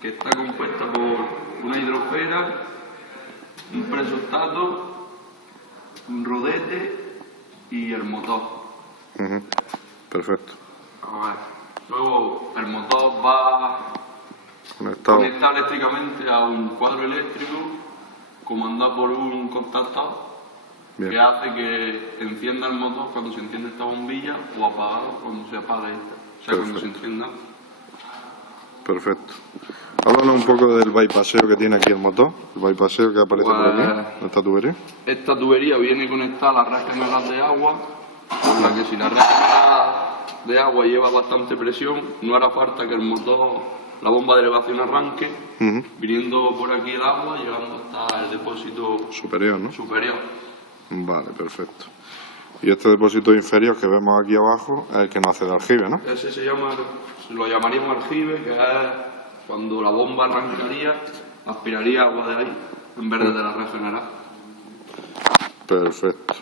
que está compuesta por una hidrosfera, un presostato, un rodete y el motor. Perfecto. A ver. Luego el motor va conectado eléctricamente a un cuadro eléctrico comandado por un contactor. Bien. Que hace que encienda el motor cuando se enciende esta bombilla o apagado cuando se apaga esta. O sea, cuando se encienda. Perfecto. Háblanos un poco del bypasseo que tiene aquí el motor, el bypasseo que aparece por aquí, esta tubería. Esta tubería viene conectada a la red general de agua, por la que si la red general de agua lleva bastante presión, no hará falta que el motor, la bomba de elevación arranque, viniendo por aquí el agua, llegando hasta el depósito superior, ¿no? Superior. Vale, perfecto. Y este depósito inferior que vemos aquí abajo es el que nos hace de aljibe, ¿no? Ese lo llamaríamos aljibe, que es cuando la bomba arrancaría, aspiraría agua de ahí, en vez de la red general. Perfecto.